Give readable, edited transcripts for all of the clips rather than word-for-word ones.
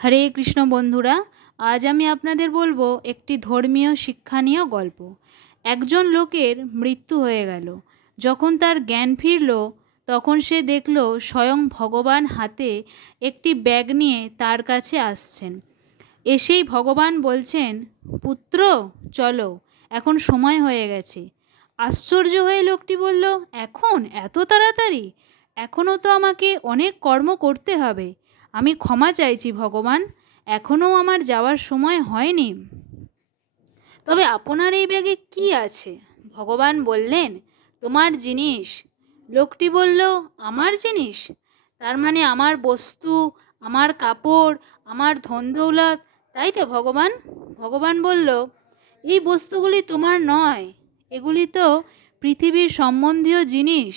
হরে কৃষ্ণ বন্ধুরা, আজ আমি আপনাদের বলবো একটি ধর্মীয় শিক্ষণীয় গল্প। একজন লোকের মৃত্যু হয়ে গেল। যখন তার জ্ঞান ফিরল তখন সে দেখল স্বয়ং ভগবান হাতে একটি ব্যাগ নিয়ে তার কাছে আসছেন। এসেই ভগবান বলছেন, পুত্র চলো, এখন সময় হয়ে গেছে। আশ্চর্য হয়ে লোকটি বলল, এখন এত তাড়াতাড়ি? এখনও তো আমাকে অনেক কর্ম করতে হবে। আমি ক্ষমা চাইছি ভগবান, এখনও আমার যাওয়ার সময় হয়নি। তবে আপনার এই ব্যাগে কি আছে? ভগবান বললেন, তোমার জিনিস। লোকটি বলল, আমার জিনিস? তার মানে আমার বস্তু, আমার কাপড়, আমার ধন দৌলত, তাই তো ভগবান? ভগবান বলল, এই বস্তুগুলি তোমার নয়, এগুলি তো পৃথিবীর সম্বন্ধীয় জিনিস।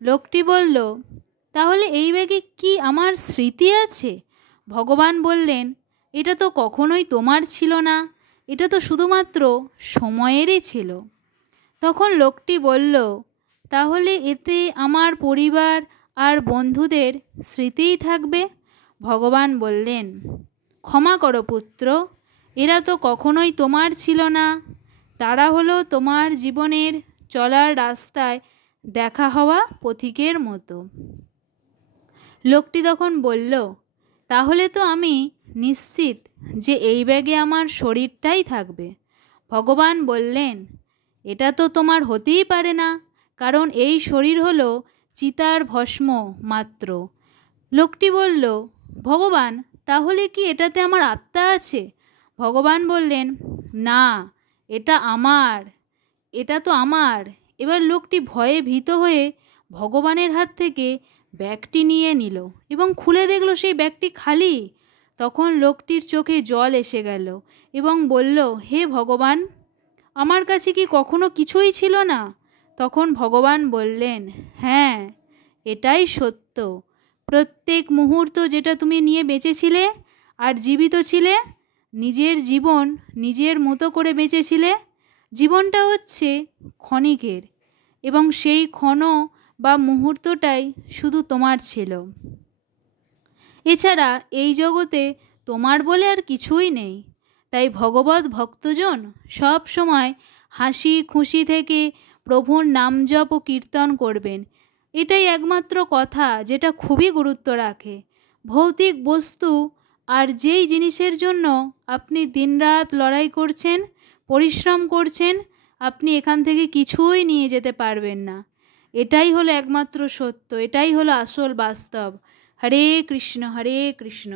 লোকটি বলল, তাহলে এই ব্যাগে কি আমার স্মৃতি আছে? ভগবান বললেন, এটা তো কখনোই তোমার ছিল না, এটা তো শুধুমাত্র সময়েরই ছিল। তখন লোকটি বলল, তাহলে এতে আমার পরিবার আর বন্ধুদের স্মৃতিই থাকবে। ভগবান বললেন, ক্ষমা করো পুত্র, এরা তো কখনোই তোমার ছিল না, তারা হলো তোমার জীবনের চলার রাস্তায় দেখা হওয়া পথিকের মতো। লোকটি তখন বলল, তাহলে তো আমি নিশ্চিত যে এই ব্যাগে আমার শরীরটাই থাকবে। ভগবান বললেন, এটা তো তোমার হতেই পারে না, কারণ এই শরীর হলো চিতার ভস্ম মাত্র। লোকটি বলল, ভগবান, তাহলে কি এটাতে আমার আত্মা আছে? ভগবান বললেন, না, এটা আমার, এটা তো আমার। এবার লোকটি ভয়ে ভীত হয়ে ভগবানের হাত থেকে ব্যাগটি নিয়ে নিল এবং খুলে দেখল সেই ব্যাগটি খালি। তখন লোকটির চোখে জল এসে গেল এবং বলল, হে ভগবান, আমার কাছে কি কখনো কিছুই ছিল না? তখন ভগবান বললেন, হ্যাঁ, এটাই সত্য। প্রত্যেক মুহূর্ত যেটা তুমি নিয়ে বেঁচেছিলে আর জীবিত ছিলে, নিজের জীবন নিজের মতো করে বেঁচেছিলে। জীবনটা হচ্ছে ক্ষণিকের এবং সেই ক্ষণ বা মুহূর্তটাই শুধু তোমার ছিল। এছাড়া এই জগতে তোমার বলে আর কিছুই নেই। তাই ভগবত ভক্তজন সব সময় হাসি খুশি থেকে প্রভুর নাম জপ ও কীর্তন করবেন। এটাই একমাত্র কথা যেটা খুবই গুরুত্ব রাখে। ভৌতিক বস্তু আর যেই জিনিসের জন্য আপনি দিনরাত লড়াই করছেন, পরিশ্রম করছেন, আপনি এখান থেকে কিছুই নিয়ে যেতে পারবেন না। এটাই হলো একমাত্র সত্য, এটাই হলো আসল বাস্তব। হরে কৃষ্ণ, হরে কৃষ্ণ।